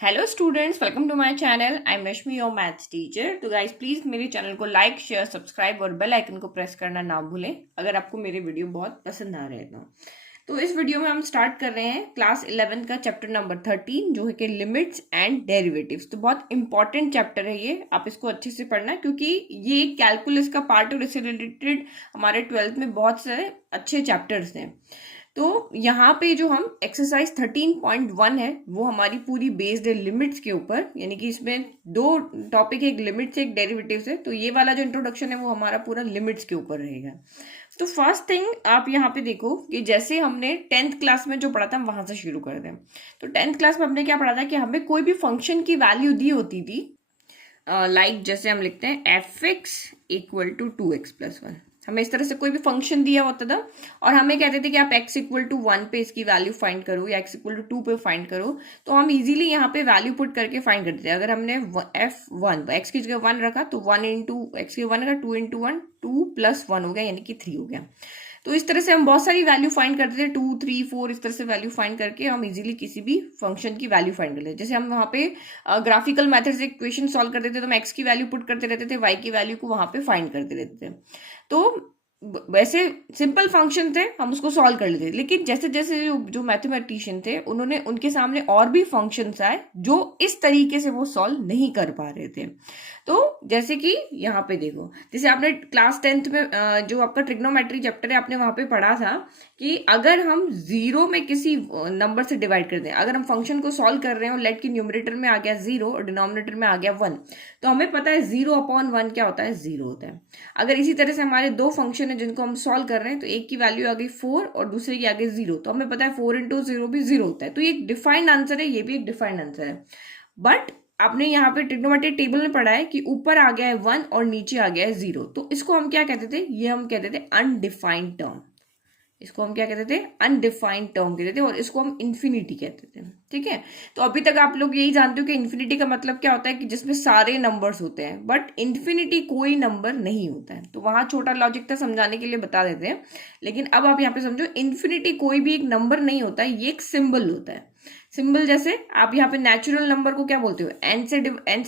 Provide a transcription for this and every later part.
Hello students, welcome to my channel. I am Rashmi, your maths teacher. तो guys please मेरे channel को like, share, subscribe और bell icon को press करना ना भूलें अगर आपको मेरे वीडियो बहुत पसंद आ रहे हैं तो इस वीडियो में हम स्टार्ट कर रहे हैं क्लास 11 का चैप्टर नंबर 13 जो है कि लिमिट्स एंड डेरिवेटिव्स। तो बहुत इंपॉर्टेंट चैप्टर है ये, आप इसको अच्छे से पढ़ना क्योंकि ये कैलकुलस का पार्ट और इससे रिलेटेड हमारे 12th में बहुत सारे अच्छे चैप्टर्स हैं। तो यहाँ पे जो हम एक्सरसाइज 13.1 है वो हमारी पूरी बेस्ड है लिमिट्स के ऊपर, यानी कि इसमें दो टॉपिक है, एक लिमिट्स एक डेरिवेटिव्स है। तो ये वाला जो इंट्रोडक्शन है वो हमारा पूरा लिमिट्स के ऊपर रहेगा। तो फर्स्ट थिंग आप यहाँ पे देखो कि जैसे हमने 10th क्लास में जो पढ़ा था हम वहां से शुरू कर दें। तो 10th क्लास में हमने क्या पढ़ा था कि हमें कोई भी फंक्शन की वैल्यू दी होती थी, लाइक जैसे हम लिखते हैं F x equal to 2x+1। हमें इस तरह से कोई भी फंक्शन दिया होता था और हमें कहते थे कि आप x इक्वल टू 1 पे इसकी वैल्यू फाइंड करो या x इक्वल टू 2 पे फाइंड करो। तो हम इजीली यहाँ पे वैल्यू पुट करके फाइंड करते थे। अगर हमने f1 x की जगह 1 रखा तो 1 इंटू एक्स की 1 रखा, 2 इंटू 1 2 प्लस 1 हो गया, यानी कि 3 हो गया। तो इस तरह से हम बहुत सारी वैल्यू फाइंड करते थे, 2 3 4 इस तरह से वैल्यू फाइंड करके हम इजीली किसी भी फंक्शन की वैल्यू फाइंड कर लेते। जैसे हम वहाँ पे ग्राफिकल मेथड से इक्वेशन सॉल्व करते थे तो हम एक्स की वैल्यू पुट करते रहते थे, वाई की वैल्यू को वहाँ पे फाइंड करते रहते थे। तो वैसे सिंपल फंक्शन थे, हम उसको सॉल्व कर लेते। लेकिन जैसे जैसे जो मैथमेटिशियन थे उन्होंने उनके सामने और भी फंक्शंस आए जो इस तरीके से वो सॉल्व नहीं कर पा रहे थे। तो जैसे कि यहाँ पे देखो, जैसे आपने क्लास 10th में जो आपका ट्रिग्नोमेट्री चैप्टर है आपने वहां पे पढ़ा था कि अगर हम जीरो में किसी नंबर से डिवाइड कर दें, अगर हम फंक्शन को सॉल्व कर रहे हो, लेट की न्यूमरेटर में आ गया 0 और डिनोमिनेटर में आ गया 1, तो हमें पता है 0/1 क्या होता है, 0 होता है। अगर इसी तरह से हमारे दो फंक्शन है जिनको हम सॉल्व कर रहे हैं, तो एक की वैल्यू आ गई 4 और दूसरे की आ गई 0, तो हमें पता है 4 इंटू 0 भी 0 होता है। तो ये एक डिफाइंड आंसर है, ये भी एक डिफाइंड आंसर है। बट आपने यहाँ पे ट्रिग्नोमेट्री टेबल में पढ़ा है कि ऊपर आ गया है 1 और नीचे आ गया है 0, तो इसको हम क्या कहते थे, ये हम कहते थे अनडिफाइंड टर्म। इसको हम क्या कहते थे, अनडिफाइंड टर्म कहते थे, और इसको हम इन्फिनिटी कहते थे। ठीक है, तो अभी तक आप लोग यही जानते हो कि इन्फिनिटी का मतलब क्या होता है कि जिसमें सारे नंबर्स होते हैं, बट इन्फिनिटी कोई नंबर नहीं होता है। तो वहां छोटा लॉजिक था, समझाने के लिए बता देते हैं। लेकिन अब आप यहाँ पे समझो, इन्फिनिटी कोई भी एक नंबर नहीं होता है, ये एक सिंबल होता है। सिंबल जैसे आप यहाँ पे नेचुरल नंबर को क्या बोलते हो, एन से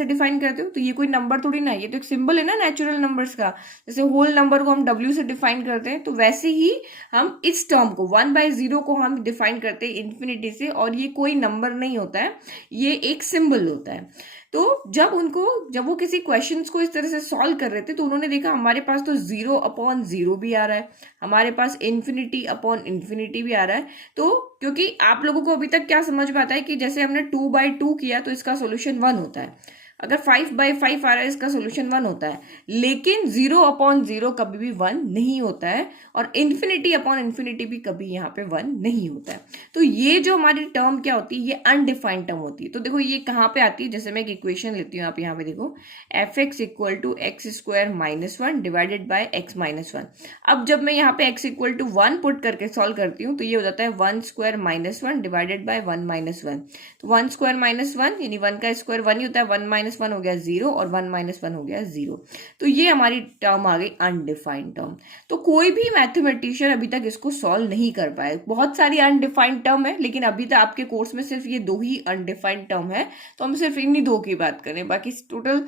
डिफाइन करते हो, तो ये कोई नंबर थोड़ी ना, ये तो एक सिंबल है ना नेचुरल नंबर्स का। जैसे होल नंबर को हम डब्ल्यू से डिफाइन करते हैं, तो वैसे ही हम इस टर्म को 1/0 को हम डिफाइन करते हैं इन्फिनिटी से, और ये कोई नंबर नहीं होता है, ये एक सिंबल होता है। तो जब वो किसी क्वेश्चंस को इस तरह से सॉल्व कर रहे थे तो उन्होंने देखा हमारे पास तो 0/0 भी आ रहा है, हमारे पास इन्फिनिटी भी आ रहा है। तो क्योंकि आप लोगों को अभी तक क्या समझ में आता है कि जैसे हमने 2/2 किया तो इसका सोल्यूशन 1 होता है, अगर 5/5 आ रहा है इसका सोल्यूशन 1 होता है। लेकिन 0/0 कभी भी 1 नहीं होता है, और इन्फिनिटी भी कभी यहाँ पे 1 नहीं होता है। तो ये जो हमारी टर्म क्या होती है, ये अनडिफाइंड टर्म होती है। तो देखो ये कहाँ पे आती है, जैसे मैं एक इक्वेशन लेती हूँ, आप यहाँ पे देखो f(x) equal to x² - 1 divided by x-1। अब जब मैं यहाँ पे x इक्वल टू 1 पुट करके सॉल्व करती हूँ तो ये हो जाता है 1² - 1 डिवाइडेड बाय 1-1। तो 1² - 1 यानी 1 का स्क्वायर 1 ही होता है, 1-1 हो गया 0 और 1-1 हो गया 0। तो ये हमारी टर्म आ गई अनडिफाइंड टर्म। तो कोई भी मैथमेटिशियन अभी तक इसको सॉल्व नहीं कर पाए। बहुत सारी अनडिफाइंड टर्म है, लेकिन अभी तक आपके कोर्स में सिर्फ ये दो ही अनडिफाइंड टर्म है, तो हम सिर्फ इन्हीं दो की बात करें। बाकी टोटल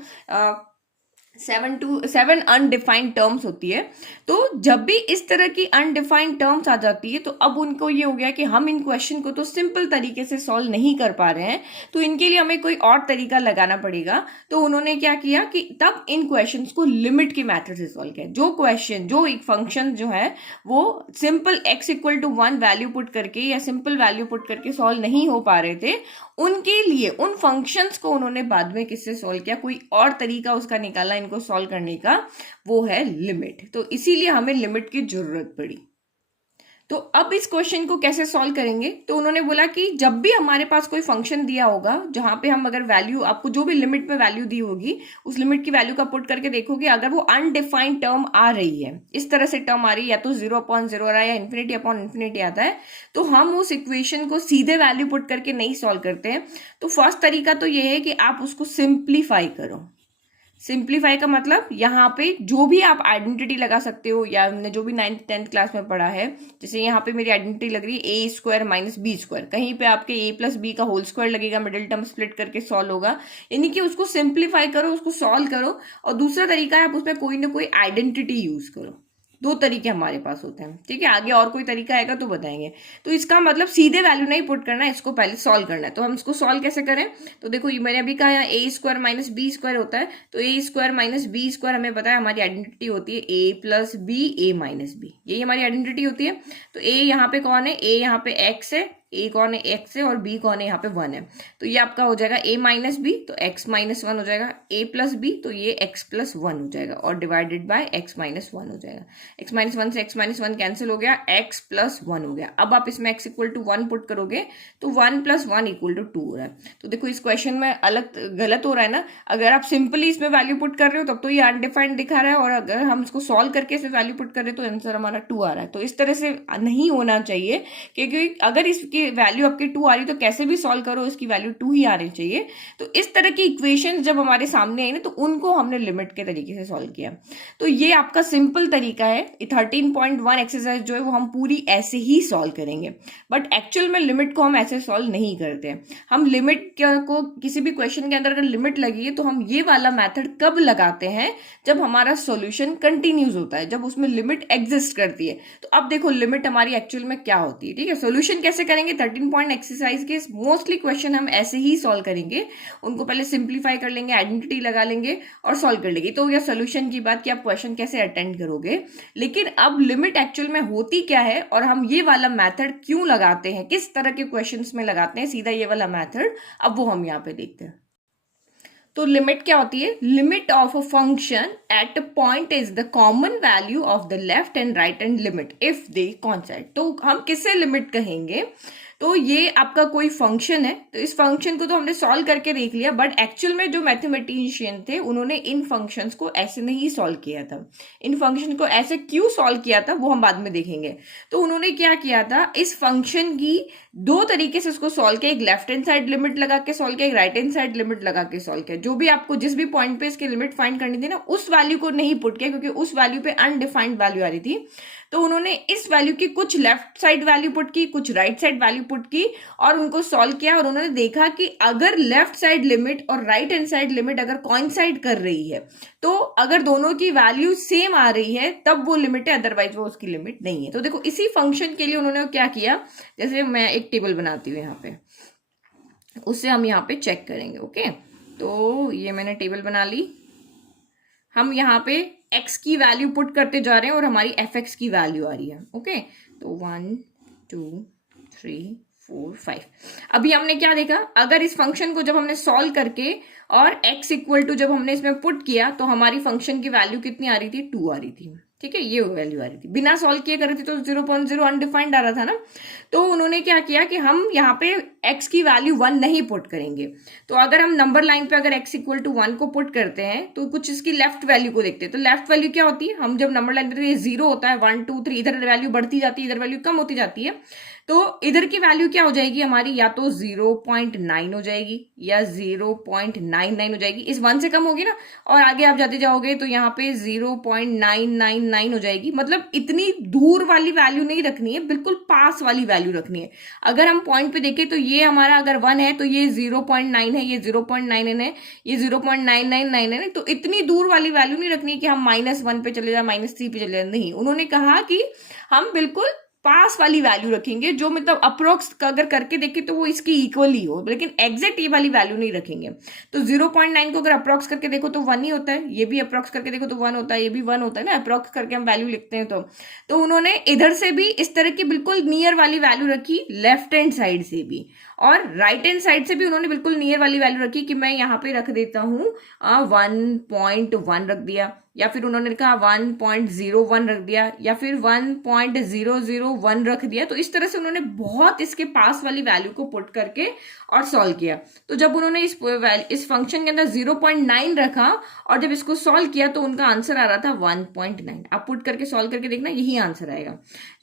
7 अनडिफाइंड टर्म्स होती है। तो जब भी इस तरह की अनडिफाइंड टर्म्स आ जाती है तो अब उनको ये हो गया कि हम इन क्वेश्चन को तो सिंपल तरीके से सॉल्व नहीं कर पा रहे हैं, तो इनके लिए हमें कोई और तरीका लगाना पड़ेगा। तो उन्होंने क्या किया कि तब इन क्वेश्चंस को लिमिट के मेथड से सॉल्व किया। जो एक फंक्शन जो है वो simple x equal to 1 value put करके या सिंपल वैल्यू पुट करके सॉल्व नहीं हो पा रहे थे, उनके लिए उन फंक्शंस को उन्होंने बाद में किससे सॉल्व किया, कोई और तरीका उसका निकाला इनको सॉल्व करने का, वो है लिमिट। तो इसीलिए हमें लिमिट की जरूरत पड़ी। तो अब इस क्वेश्चन को कैसे सॉल्व करेंगे, तो उन्होंने बोला कि जब भी हमारे पास कोई फंक्शन दिया होगा जहां पे हम अगर वैल्यू, आपको जो भी लिमिट में वैल्यू दी होगी उस लिमिट की वैल्यू का पुट करके देखोगे, अगर वो अनडिफाइंड टर्म आ रही है, इस तरह से टर्म आ रही है, या तो 0/0 आ रहा है या इन्फिनिटी आता है, तो हम उस इक्वेशन को सीधे वैल्यू पुट करके नहीं सॉल्व करते हैं। तो फर्स्ट तरीका तो ये है कि आप उसको सिंप्लीफाई करो। सिंप्लीफाई का मतलब यहाँ पे जो भी आप आइडेंटिटी लगा सकते हो, या हमने जो भी 9th-10th क्लास में पढ़ा है, जैसे यहाँ पे मेरी आइडेंटिटी लग रही है a² माइनस b², कहीं पे आपके a प्लस बी का होल स्क्वायर लगेगा, मिडिल टर्म स्प्लिट करके सॉल्व होगा, यानी कि उसको सिंप्लीफाई करो, उसको सॉल्व करो। और दूसरा तरीका है आप उसमें कोई ना कोई आइडेंटिटी यूज करो। दो तरीके हमारे पास होते हैं, ठीक है। आगे और कोई तरीका आएगा तो बताएंगे। तो इसका मतलब सीधे वैल्यू नहीं पुट करना है, इसको पहले सॉल्व करना है। तो हम इसको सॉल्व कैसे करें? तो देखो ये मैंने अभी कहा a² माइनस b² होता है, तो a² माइनस b² हमें पता है हमारी आइडेंटिटी होती है a plus b a minus b, यही हमारी आइडेंटिटी होती है। तो a यहाँ पे कौन है? a यहाँ पे x है, a कौन है? x है, और b कौन है? यहाँ पे 1 है। तो ये आपका हो जाएगा a माइनस बी, तो x माइनस 1 हो जाएगा, a प्लस बी, तो ये x प्लस 1 हो जाएगा, और डिवाइडेड बाय x माइनस 1 हो जाएगा। x माइनस 1 से x माइनस 1 कैंसिल हो गया, x प्लस 1 हो गया। अब आप इसमें x इक्वल टू 1 पुट करोगे तो 1 प्लस 1 इक्वल टू 2 हो रहा है। तो देखो इस क्वेश्चन में अलग गलत हो रहा है ना। अगर आप सिंपली इसमें वैल्यू पुट कर रहे हो तब तो ये अनडिफाइंड दिखा रहा है, और अगर हम इसको सॉल्व करके इसमें वैल्यू पुट कर रहे हैं तो आंसर हमारा 2 आ रहा है। तो इस तरह से नहीं होना चाहिए, क्योंकि अगर इसकी वैल्यू आपकी 2 आ रही तो कैसे भी सॉल्व करो इसकी वैल्यू 2 ही आनी चाहिए। तो इस तरह की इक्वेशन जब हमारे सामने आई ना तो उनको हमने लिमिट के तरीके से सॉल्व किया। तो ये आपका सिंपल तरीका है। 13.1 एक्सरसाइज जो है वो हम पूरी ऐसे ही सॉल्व करेंगे, बट एक्चुअल में लिमिट को हम ऐसे सॉल्व नहीं करते। हम लिमिट को किसी भी क्वेश्चन के अंदर अगर लिमिट लगी है तो हम ये वाला मेथड कब लगाते हैं? जब हमारा सॉल्यूशन कंटिन्यूज होता है, जब उसमें लिमिट एग्जिस्ट करती है। तो अब देखो लिमिट हमारी एक्चुअल में क्या होती है, ठीक है। सॉल्यूशन कैसे करेंगे? 13 पॉइंट एक्सरसाइज के मोस्टली क्वेश्चन हम ऐसे ही सॉल्व करेंगे। उनको पहले सिंप्लीफाई कर लेंगे, आइडेंटिटी लगा लेंगे और सॉल्व कर लेंगे। तो यह सॉल्यूशन की बात कि आप क्वेश्चन कैसे अटेंड करोगे। लेकिन अब लिमिट एक्चुअल में होती क्या है और हम ये वाला मेथड क्यों लगाते हैं, किस तरह के क्वेश्चंस में लगाते हैं सीधा ये वाला मेथड, अब वो हम यहाँ पे देखते हैं। तो लिमिट क्या होती है? Limit of a function at a point is the common value of the left and right hand limit if they coincide. तो हम किससे लिमिट कहेंगे? तो ये आपका कोई फंक्शन है, तो इस फंक्शन को तो हमने सॉल्व करके देख लिया, बट एक्चुअल में जो मैथमेटिशियन थे उन्होंने इन फंक्शंस को ऐसे नहीं सॉल्व किया था। इन फंक्शन को ऐसे क्यों सॉल्व किया था वो हम बाद में देखेंगे। तो उन्होंने क्या किया था, इस फंक्शन की दो तरीके से उसको सॉल्व किया। एक लेफ्ट हैंड साइड लिमिट लगा के सॉल्व किया, एक राइट हैंड साइड लिमिट लगा के सॉल्व किया। जो भी आपको जिस भी पॉइंट पे इसकी लिमिट फाइंड करनी थी ना, उस वैल्यू को नहीं पुट किया, क्योंकि उस वैल्यू पे अनडिफाइंड वैल्यू आ रही थी। तो उन्होंने इस वैल्यू की कुछ लेफ्ट साइड वैल्यू पुट की, कुछ राइट साइड वैल्यू पुट की और उनको सॉल्व किया। और उन्होंने देखा कि अगर लेफ्ट साइड लिमिट और राइट हैंड साइड लिमिट अगर कोइंसाइड कर रही है, तो अगर दोनों की वैल्यू सेम आ रही है तब वो लिमिट है, अदरवाइज वो उसकी लिमिट नहीं है। तो देखो इसी फंक्शन के लिए उन्होंने क्या किया, जैसे मैं एक टेबल बनाती हूँ यहाँ पे, उससे हम यहाँ पे चेक करेंगे। ओके, तो ये मैंने टेबल बना ली। हम यहाँ पे x की वैल्यू पुट करते जा रहे हैं और हमारी fx की वैल्यू आ रही है। ओके, तो 1 2 3 4 5। अभी हमने क्या देखा, अगर इस फंक्शन को जब हमने सॉल्व करके और x इक्वल टू जब हमने इसमें पुट किया तो हमारी फंक्शन की वैल्यू कितनी आ रही थी? 2 आ रही थी। ठीक है, ये वैल्यू आ रही थी। बिना सॉल्व किए कर रही थी तो 0.0 अनडिफाइंड आ रहा था ना। तो उन्होंने क्या किया कि हम यहाँ पे x की वैल्यू 1 नहीं पुट करेंगे। तो अगर हम नंबर लाइन पे अगर x इक्वल टू 1 को पुट करते हैं तो कुछ इसकी लेफ्ट वैल्यू को देखते हैं। तो लेफ्ट वैल्यू क्या होती है, हम जब नंबर लाइन पे 0 होता है, 1 2 3, इधर वैल्यू बढ़ती जाती है, इधर वैल्यू कम होती जाती है। तो इधर की वैल्यू क्या हो जाएगी हमारी, या तो 0.9 हो जाएगी या 0.99 हो जाएगी। इस 1 से कम होगी ना, और आगे आप जाते जाओगे तो यहाँ पे 0.999 हो जाएगी। मतलब इतनी दूर वाली वैल्यू नहीं रखनी है, बिल्कुल पास वाली वैल्यू रखनी है। अगर हम पॉइंट पे देखें तो ये हमारा अगर 1 है तो ये 0.9 है, ये 0.9 है, ये 0.999 है। तो इतनी दूर वाली वैल्यू नहीं रखनी है कि हम -1 पे चले जाए, -3 पे चले जाए। नहीं, उन्होंने कहा कि हम बिल्कुल पास वाली वैल्यू रखेंगे, जो मतलब अप्रोक्स अगर करके देखें तो वो इसकी इक्वल ही हो, लेकिन एग्जैक्ट ये वाली वैल्यू नहीं रखेंगे। तो 0.9 को अगर अप्रोक्स करके देखो तो 1 ही होता है, ये भी अप्रोक्स करके देखो तो 1 होता है, ये भी 1 होता है ना, अप्रोक्स करके हम वैल्यू लिखते हैं। तो उन्होंने इधर से भी इस तरह की बिल्कुल नियर वाली वैल्यू रखी, लेफ्ट हैंड साइड से भी, और राइट हैंड साइड से भी उन्होंने बिल्कुल नियर वाली वैल्यू रखी कि मैं यहाँ पे रख देता हूँ 1.1 रख दिया, या फिर उन्होंने कहा 1.01 रख दिया, या फिर 1.001 रख दिया। तो इस तरह से उन्होंने बहुत इसके पास वाली वैल्यू को पुट करके और सॉल्व किया। तो जब उन्होंने इस फंक्शन के अंदर 0.9 रखा और जब इसको सॉल्व किया तो उनका आंसर आ रहा था 1.9। आप पुट करके सॉल्व करके देखना, यही आंसर आएगा।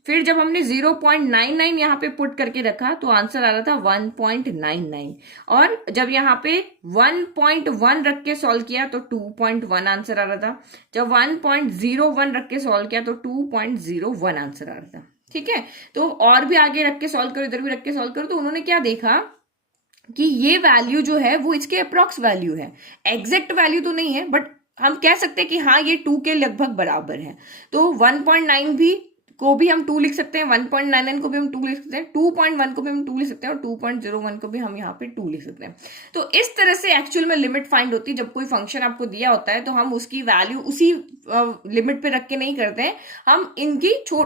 फिर जब हमने 0.99 यहाँ पे पुट करके रखा तो आंसर आ रहा था 1.99, और जब यहाँ पे 1.1 रख के सॉल्व किया तो 2.1 आंसर आ रहा था, जब 1.01 रख के सॉल्व किया तो 2.01 आंसर आ रहा था। ठीक है, तो और भी आगे रख के सॉल्व करो, इधर भी रख के सॉल्व करो, तो उन्होंने क्या देखा कि ये वैल्यू जो है वो इसके अप्रॉक्स वैल्यू है, एग्जैक्ट वैल्यू तो नहीं है, बट हम कह सकते हैं कि हाँ ये 2 के लगभग बराबर है। तो 1.9 भी को भी हम 2 लिख सकते हैं, 1.99 को भी हम 2 लिख सकते हैं, 2.1 को भी हम 2 लिख सकते हैं, और 2.01 को भी हम यहाँ पे 2 लिख सकते हैं। तो इस तरह से एक्चुअल में लिमिट फाइंड होती है। जब कोई फंक्शन आपको दिया होता है तो हम उसकी वैल्यू उसी लिमिट पे रख के नहीं करते हैं, हम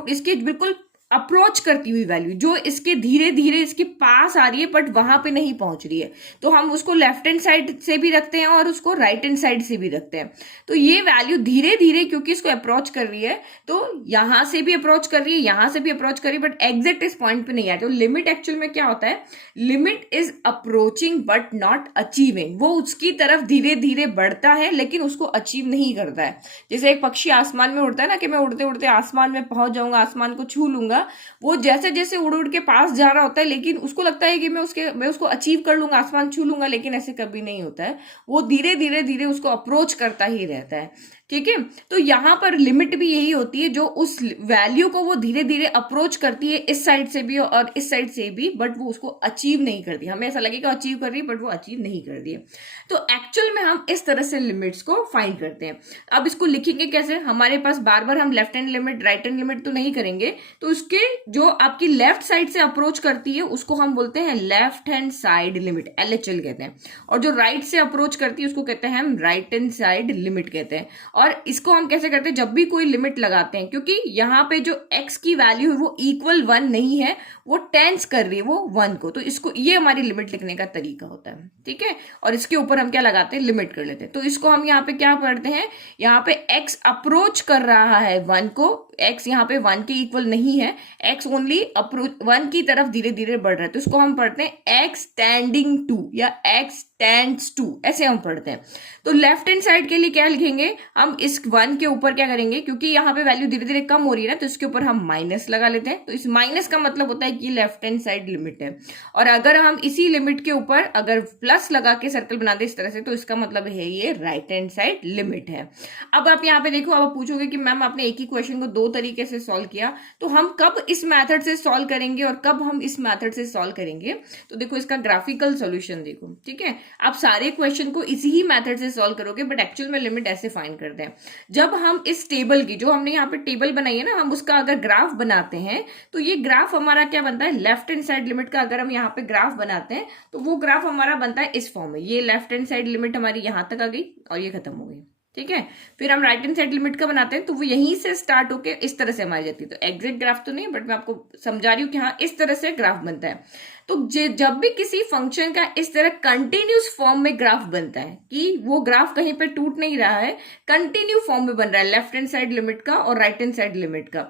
इसके बिल्कुल अप्रोच करती हुई वैल्यू जो इसके धीरे धीरे इसके पास आ रही है बट वहां पे नहीं पहुंच रही है, तो हम उसको लेफ्ट हैंड साइड से भी रखते हैं और उसको राइट हैंड साइड से भी रखते हैं। तो ये वैल्यू धीरे धीरे क्योंकि इसको अप्रोच कर रही है, तो यहां से भी अप्रोच कर रही है, यहां से भी अप्रोच कर रही है, बट एग्जैक्ट इस पॉइंट पे नहीं आया। तो लिमिट एक्चुअल में क्या होता है, limit is approaching but not achieving. वो उसकी तरफ धीरे धीरे बढ़ता है लेकिन उसको अचीव नहीं करता है। जैसे एक पक्षी आसमान में उड़ता है ना, कि मैं उड़ते उड़ते आसमान में पहुंच जाऊंगा, आसमान को छू लूंगा, वो जैसे जैसे उड़ उड़ के पास जा रहा होता है, लेकिन उसको लगता है कि मैं उसको अचीव कर लूंगा, आसमान छू लूंगा, लेकिन ऐसे कभी नहीं होता है। वो धीरे धीरे धीरे उसको अप्रोच करता ही रहता है। ठीक है, तो यहां पर लिमिट भी यही होती है, जो उस वैल्यू को वो धीरे धीरे अप्रोच करती है इस साइड से भी और इस साइड से भी, बट वो उसको अचीव नहीं करती। हमें ऐसा लगेगा अचीव कर रही है बट वो अचीव नहीं कर रही है। तो एक्चुअल में हम इस तरह से लिमिट्स को फाइंड करते हैं। अब इसको लिखेंगे कैसे, हमारे पास बार बार हम left hand limit right hand limit तो नहीं करेंगे, तो उसके जो आपकी लेफ्ट साइड से अप्रोच करती है उसको हम बोलते हैं left hand side limit, LHL कहते हैं, और जो राइट से अप्रोच करती है उसको कहते हैं हम राइट हैंड साइड लिमिट कहते हैं। और इसको हम कैसे करते हैं, जब भी कोई लिमिट लगाते हैं, क्योंकि यहाँ पे जो x की वैल्यू है वो इक्वल 1 नहीं है, वो टेंस कर रही है वो 1 को, तो इसको ये हमारी लिमिट लिखने का तरीका होता है। ठीक है, और इसके ऊपर हम क्या लगाते हैं, लिमिट कर लेते हैं। तो इसको हम यहाँ पे क्या पढ़ते हैं, यहाँ पे x अप्रोच कर रहा है 1 को, x यहाँ पे 1 के इक्वल नहीं है, x ओनली अप्रोच 1 की तरफ धीरे धीरे बढ़ रहा है, तो इसको हम पढ़ते हैं x टेंडिंग टू या x टेंड्स टू, ऐसे हम पढ़ते हैं। तो लेफ्ट हैंड साइड के लिए क्या लिखेंगे, हम इस 1 के ऊपर क्या करेंगे, क्योंकि यहाँ पे वैल्यू धीरे धीरे कम हो रही है ना, तो इसके ऊपर हम माइनस लगा लेते हैं। तो इस माइनस का मतलब होता है कि लेफ्ट हैंड साइड लिमिट है, और अगर हम इसी लिमिट के ऊपर अगर प्लस लगा के सर्कल बना दे इस तरह से, तो इसका मतलब है ये राइट हैंड साइड लिमिट है। अब आप यहाँ पे देखो, अब आप पूछोगे कि मैम आपने एक ही क्वेश्चन को 2 तरीके से सॉल्व किया, तो हम कब इस मेथड से सॉल्व करेंगे और कब हम इस मेथड से सॉल्व करेंगे। तो देखो इसका ग्राफिकल सॉल्यूशन देखो। ठीक है, आप सारे क्वेश्चन को इसी ही मेथड से सॉल्व करोगे, बट एक्चुअल में लिमिट ऐसे फाइंड करते हैं। जब हम इस टेबल की, जो हमने यहाँ पे टेबल बनाई है ना, हम उसका अगर ग्राफ बनाते हैं, तो ये ग्राफ हमारा क्या बनता है, लेफ्ट हैंड साइड लिमिट का अगर हम यहाँ पे ग्राफ बनाते हैं तो वो ग्राफ हमारा बनता है इस फॉर्म में। ये लेफ्ट हैंड साइड लिमिट हमारी यहाँ तक आ गई और ये खत्म हो गई। ठीक है, फिर हम राइट हैंड साइड लिमिट का बनाते हैं, तो वो यहीं से स्टार्ट होके इस तरह से हमारी जाती है। तो एग्जैक्ट ग्राफ तो नहीं है, बट मैं आपको समझा रही हूँ कि हाँ इस तरह से ग्राफ बनता है। तो जब भी किसी फंक्शन का इस तरह कंटिन्यूस फॉर्म में ग्राफ बनता है, कि वो ग्राफ कहीं पे टूट नहीं रहा है, कंटिन्यू फॉर्म में बन रहा है लेफ्ट हैंड साइड लिमिट का और राइट हैंड साइड लिमिट का,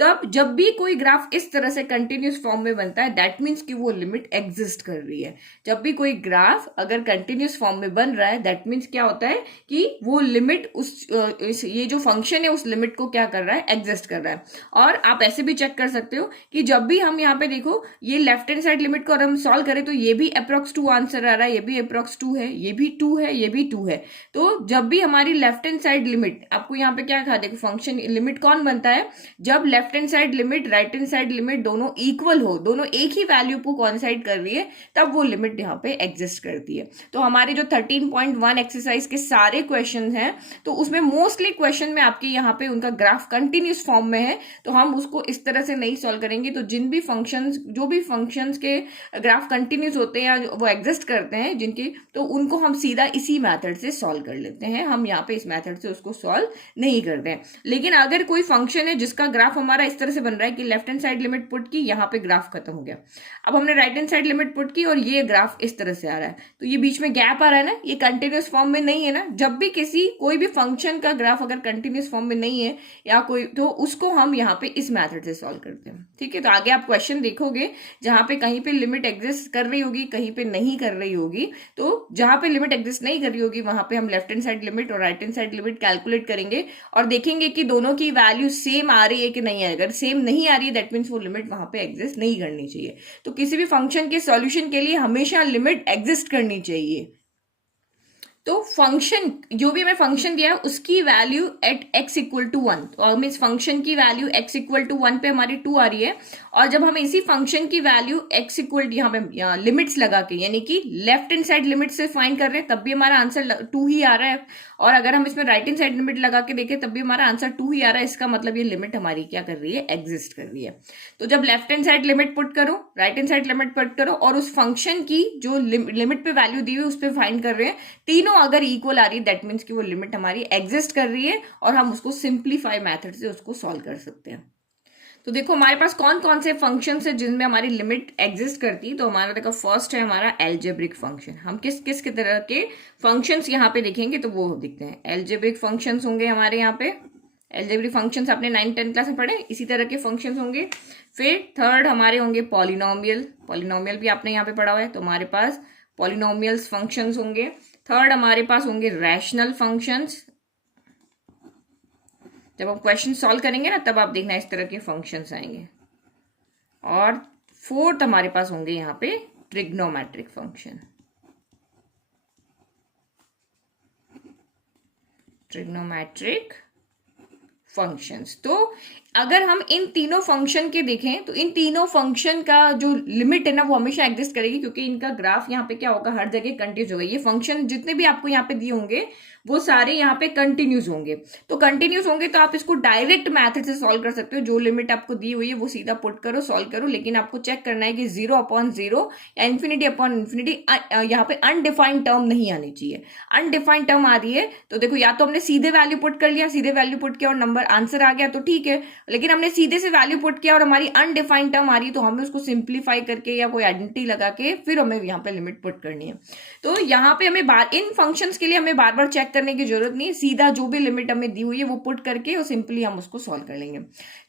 तब जब भी कोई ग्राफ इस तरह से कंटिन्यूस फॉर्म में बनता है, दैट मीन्स कि वो लिमिट एग्जिस्ट कर रही है। जब भी कोई ग्राफ अगर कंटिन्यूस फॉर्म में बन रहा है, दैट मीन्स क्या होता है कि वो लिमिट ये जो फंक्शन है उस लिमिट को क्या कर रहा है, एग्जिस्ट कर रहा है। और आप ऐसे भी चेक कर सकते हो कि जब भी हम यहाँ पे देखो ये लेफ्ट हैंड साइड लिमिट को और हम सॉल्व करें, तो ये भी अप्रॉक्स 2 आंसर आ रहा है, ये भी अप्रॉक्स 2 है, ये भी 2 है, ये भी 2 है। तो जब भी हमारी लेफ्ट हैंड साइड लिमिट, आपको यहाँ पे क्या कहा, देखो फंक्शन लिमिट कौन बनता है, जब left hand side limit right hand side limit दोनों इक्वल हो, दोनों एक ही वैल्यू को कोइंसाइड कर रही है, तब वो लिमिट यहाँ पे एग्जिस्ट करती है। तो हमारे जो 13.1 एक्सरसाइज के सारे क्वेश्चन हैं, तो उसमें मोस्टली क्वेश्चन में आपके यहाँ पे उनका ग्राफ कंटिन्यूस फॉर्म में है, तो हम उसको इस तरह से नहीं सॉल्व करेंगे। तो जिन भी फंक्शंस, जो भी फंक्शंस के ग्राफ कंटिन्यूस होते हैं या वो एग्जिस्ट करते हैं जिनके, तो उनको हम सीधा इसी मेथड से सॉल्व कर लेते हैं। हम यहाँ पे इस मेथड से उसको सॉल्व नहीं करते हैं। लेकिन अगर कोई फंक्शन है जिसका ग्राफ हमारा इस तरह से बन रहा है कि left hand side limit put की, यहाँ पे ग्राफ खत्म हो गया, अब हमने right hand side limit put की और ये ग्राफ इस तरह से आ रहा है, तो ये बीच में गैप आ रहा है ना, ये कंटिन्यूस फॉर्म में नहीं है ना। जब भी कोई भी फंक्शन का ग्राफ अगर कंटिन्यूस फॉर्म में नहीं है या कोई, तो उसको हम यहाँ पे इस मेथड से सॉल्व करते हैं। ठीक है, तो आगे आप क्वेश्चन देखोगे जहां पे कहीं पे लिमिट एग्जिस्ट कर रही होगी, कहीं पे नहीं कर रही होगी। तो जहां पे लिमिट एग्जिस्ट नहीं कर रही होगी वहां पे हम लेफ्ट हैंड साइड लिमिट और right hand side limit calculate करेंगे और देखेंगे कि दोनों की वैल्यू सेम आ रही है कि नहीं है। अगर सेम नहीं आ रही है दैट मीन्स वो लिमिट वहां पे एग्जिस्ट नहीं करनी चाहिए। तो किसी भी फंक्शन के सॉल्यूशन के लिए हमेशा लिमिट एग्जिस्ट करनी चाहिए। तो फंक्शन जो भी हमें फंक्शन दिया है उसकी value at x equal to 1, तो मीन्स फंक्शन की वैल्यू x इक्वल टू 1 पे हमारी 2 आ रही है। और जब हम इसी फंक्शन की वैल्यू x इक्वल यहाँ पे लिमिट्स लगा के यानी कि लेफ्ट हैंड साइड लिमिट से फाइंड कर रहे हैं तब भी हमारा आंसर 2 ही आ रहा है। और अगर हम इसमें राइट हैंड साइड लिमिट लगा के देखें तब भी हमारा आंसर 2 ही आ रहा है। इसका मतलब ये लिमिट हमारी क्या कर रही है, एग्जिस्ट कर रही है। तो जब left hand side limit put करो, right hand side limit put करो और उस फंक्शन की जो लिमिट पे वैल्यू दी हुई उस पर फाइंड कर रहे हैं, तीनों अगर इक्वल आ रही है दैट मीन्स कि वो लिमिट हमारी एग्जिस्ट कर रही है और हम उसको सिंप्लीफाई मेथड से उसको सॉल्व कर सकते हैं। तो देखो हमारे पास कौन कौन से फंक्शंस है जिनमें हमारी लिमिट एग्जिस्ट करती है। तो हमारा देखो फर्स्ट है हमारा एल्जेब्रिक फंक्शन। हम किस किस के तरह के फंक्शंस यहाँ पे देखेंगे तो वो दिखते हैं। एल्जेब्रिक फंक्शंस होंगे हमारे यहाँ पे, एल्जेब्रिक फंक्शंस आपने 9-10 क्लास में पढ़े, इसी तरह के फंक्शंस होंगे। फिर थर्ड हमारे होंगे पॉलिनोमियल, पॉलिनोमियल भी आपने यहाँ पे पढ़ा हुआ है तो हमारे पास पॉलिनोमियल्स फंक्शंस होंगे। थर्ड हमारे पास होंगे रैशनल फंक्शंस। जब हम क्वेश्चन सॉल्व करेंगे ना तब आप देखना इस तरह के फंक्शंस आएंगे। और फोर्थ हमारे पास होंगे यहाँ पे ट्रिग्नोमेट्रिक फंक्शन, ट्रिग्नोमेट्रिक फंक्शंस। तो अगर हम इन तीनों फंक्शन के देखें तो इन तीनों फंक्शन का जो लिमिट है ना वो हमेशा एग्जिस्ट करेगी क्योंकि इनका ग्राफ यहाँ पे क्या होगा, हर जगह कंटिन्यूस होगा। ये फंक्शन जितने भी आपको यहाँ पे दिए होंगे वो सारे यहाँ पे कंटिन्यूस होंगे। तो कंटिन्यूस होंगे तो आप इसको डायरेक्ट मैथड से सॉल्व कर सकते हो। जो लिमिट आपको दी हुई है वो सीधा पुट करो, सॉल्व करो, लेकिन आपको चेक करना है कि 0/0 या इन्फिनिटी अपॉन इन्फिनिटी यहाँ पे अनडिफाइंड टर्म नहीं आनी चाहिए। अनडिफाइंड टर्म आ रही है तो देखो या तो हमने सीधे वैल्यू पुट कर लिया, सीधे वैल्यू पुट किया और नंबर आंसर आ गया तो ठीक है, लेकिन हमने सीधे से वैल्यू पुट किया और हमारी अनडिफाइंड टर्म आ रही है तो हमें उसको सिंप्लीफाई करके या कोई आइडेंटिटी लगा के फिर हमें यहाँ पे लिमिट पुट करनी है। तो यहाँ पे हमें इन फंक्शंस के लिए हमें बार बार चेक करने की जरूरत नहीं, सीधा जो भी लिमिट हमें दी हुई है वो पुट करके और सिंपली हम उसको सॉल्व कर लेंगे।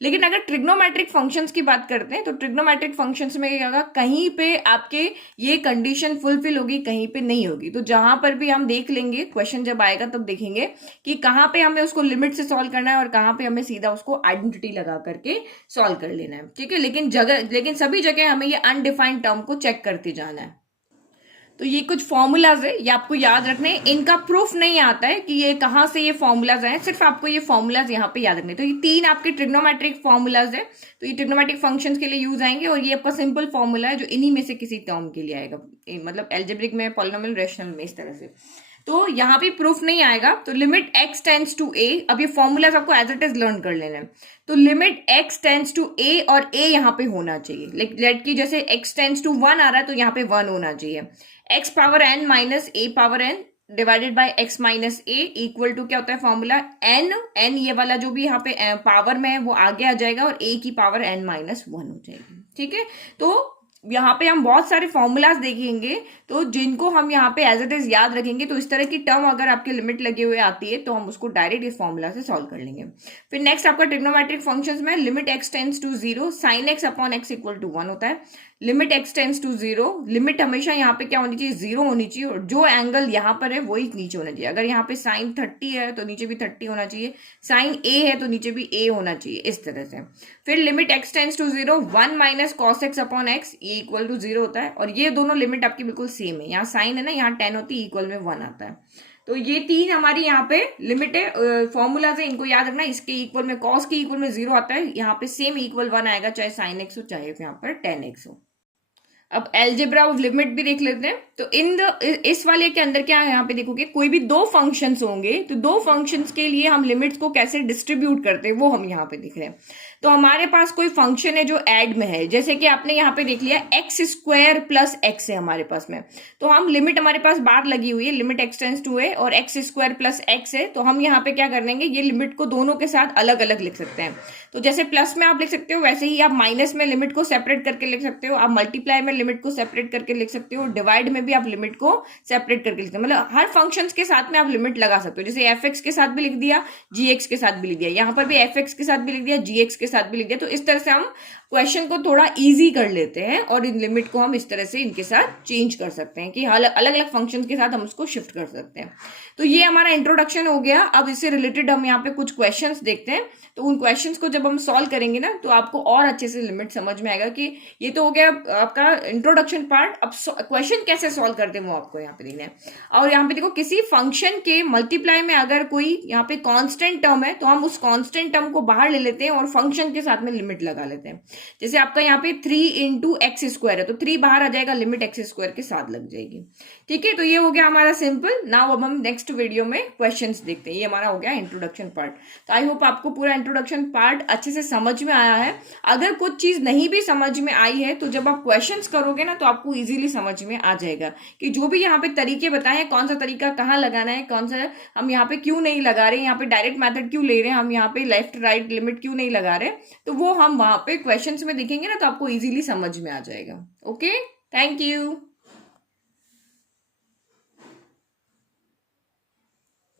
लेकिन अगर ट्रिग्नोमेट्रिक फंक्शंस की बात करते हैं तो ट्रिग्नोमेट्रिक फंक्शंस में क्या होगा, कहीं पे आपके ये कंडीशन फुलफिल होगी, कहीं पे नहीं होगी। तो जहां पर भी हम देख लेंगे, क्वेश्चन जब आएगा तब देखेंगे कि कहां पे हमें उसको लिमिट से सॉल्व करना है और कहां पे हमें सीधा उसको आइडेंटिटी लगा करके सॉल्व कर लेना है, ठीक है। लेकिन सभी जगह हमें ये अनडिफाइंड टर्म को चेक करते जाना है। तो ये कुछ फॉर्मूलाज है, ये आपको याद रखने, इनका प्रूफ नहीं आता है कि ये कहां से ये फॉर्मूलाज आए, सिर्फ आपको ये फॉर्मूलाज यहाँ पे याद रखने। तो ये 3 आपके ट्रिग्नोमेट्रिक फॉर्मूलाज है, तो ये ट्रिग्नोमेट्रिक फंक्शंस के लिए यूज आएंगे और ये आपका सिंपल फॉर्मूला है जो इन्हीं में से किसी टर्म के लिए आएगा, मतलब एल्जेब्रिक में, पॉलिनोमियल, रेशनल में, इस तरह से। तो यहाँ पे प्रूफ नहीं आएगा। तो limit x tends to a, अब ये फॉर्मूलाज आपको एज इट इज लर्न कर लेना है। तो limit x tends to a और a यहाँ पे होना चाहिए। लेट की जैसे x टेंड्स टू 1 आ रहा है तो यहाँ पे 1 होना चाहिए। x power n minus a power n divided by x minus a equal to क्या होता है फॉर्मूला, n ये वाला जो भी यहाँ पे पावर में है वो आगे आ जाएगा और a की पावर n माइनस 1 हो जाएगी, ठीक है। तो यहाँ पे हम बहुत सारे फॉर्मूलाज देखेंगे तो जिनको हम यहाँ पे एज इट इज याद रखेंगे। तो इस तरह की टर्म अगर आपके लिमिट लगे हुए आती है तो हम उसको डायरेक्ट इस फॉर्मूला से सॉल्व कर लेंगे। फिर नेक्स्ट आपका ट्रिग्नोमेट्रिक फंक्शंस में limit x tends to 0 sine x upon x equal to 1 होता है। Limit x tends to 0, limit हमेशा यहाँ पे क्या होनी चाहिए, 0 होनी चाहिए और जो एंगल यहाँ पर है वही नीचे होना चाहिए। अगर यहाँ पे साइन 30 है तो नीचे भी 30 होना चाहिए, साइन a है तो नीचे भी a होना चाहिए, इस तरह से। फिर limit x tends to 0 1 minus cos x upon x ये इक्वल टू 0 होता है और ये दोनों लिमिट आपकी बिल्कुल सेम है। यहाँ साइन है ना, यहाँ 10 होती है, इक्वल में 1 आता है। तो ये 3 हमारी यहाँ पे लिमिट है, फॉर्मूला से इनको याद रखना। इसके इक्वल में कॉस के इक्वल में 0 आता है, यहाँ पे सेम इक्वल 1 आएगा चाहे साइन x हो चाहे यहाँ पर 10x हो। अब एल्जेब्रा ऑफ लिमिट भी देख लेते हैं। तो इस वाले के अंदर क्या है, यहाँ पे देखोगे कोई भी 2 फंक्शंस होंगे तो 2 फंक्शंस के लिए हम लिमिट्स को कैसे डिस्ट्रीब्यूट करते हैं वो हम यहाँ पे दिख रहे हैं। तो हमारे पास कोई फंक्शन है जो ऐड में है, जैसे कि आपने यहाँ पे देख लिया x² प्लस x है हमारे पास में। तो हम लिमिट हमारे पास बार लगी हुई है, limit x tends to a और x² प्लस x है। तो हम यहाँ पे क्या कर लेंगे, ये लिमिट को दोनों के साथ अलग अलग लिख सकते हैं। तो जैसे प्लस में आप लिख सकते हो वैसे ही आप माइनस में लिमिट को सेपरेट करके लिख सकते हो, आप मल्टीप्लाई में लिमिट को सेपरेट करके लिख सकते हो, डिवाइड में भी आप लिमिट को सेपरेट करके लिख सकते हो। मतलब हर फंक्शन के साथ में आप लिमिट लगा सकते हो। जैसे fx के साथ भी लिख दिया, gx के साथ भी लिख दिया, यहाँ पर भी fx के साथ भी लिख दिया, gx के साथ भी लिख दिया। तो इस तरह से हम क्वेश्चन को थोड़ा इजी कर लेते हैं और इन लिमिट को हम इस तरह से इनके साथ चेंज कर सकते हैं कि अलग अलग फंक्शंस के साथ हम उसको शिफ्ट कर सकते हैं। तो ये हमारा इंट्रोडक्शन हो गया। अब इससे रिलेटेड हम यहाँ पे कुछ क्वेश्चंस देखते हैं। तो उन क्वेश्चंस को जब हम सॉल्व करेंगे ना तो आपको और अच्छे से लिमिट समझ में आएगा कि ये तो हो गया आपका इंट्रोडक्शन पार्ट। अब क्वेश्चन कैसे सॉल्व करते हैं वो आपको यहाँ पे देखना है। और यहाँ पे देखो किसी फंक्शन के मल्टीप्लाई में अगर कोई यहाँ पे कांस्टेंट टर्म है तो हम उस कांस्टेंट टर्म को बाहर ले लेते हैं और फंक्शन के साथ में लिमिट लगा लेते हैं। जैसे आपका यहाँ पे 3 × x² है तो 3 बाहर आ जाएगा, लिमिट x² के साथ लग जाएगी। ठीक है, तो ये हो गया हमारा सिंपल। नाउ अब हम नेक्स्ट वीडियो में क्वेश्चंस देखते हैं। ये हमारा हो गया इंट्रोडक्शन पार्ट। तो आई होप आपको पूरा इंट्रोडक्शन पार्ट अच्छे से समझ में आया है। अगर कुछ चीज नहीं भी समझ में आई है तो जब आप क्वेश्चंस करोगे ना तो आपको इजीली समझ में आ जाएगा कि जो भी यहाँ पे तरीके बताए हैं, कौन सा तरीका कहाँ लगाना है, कौन सा हम यहाँ पे क्यों नहीं लगा रहे, यहाँ पे डायरेक्ट मेथड क्यों ले रहे हैं, हम यहाँ पे लेफ्ट राइट लिमिट क्यों नहीं लगा रहे, तो वो हम वहां पे क्वेश्चंस में देखेंगे ना तो आपको इजीली समझ में आ जाएगा। Okay, thank you.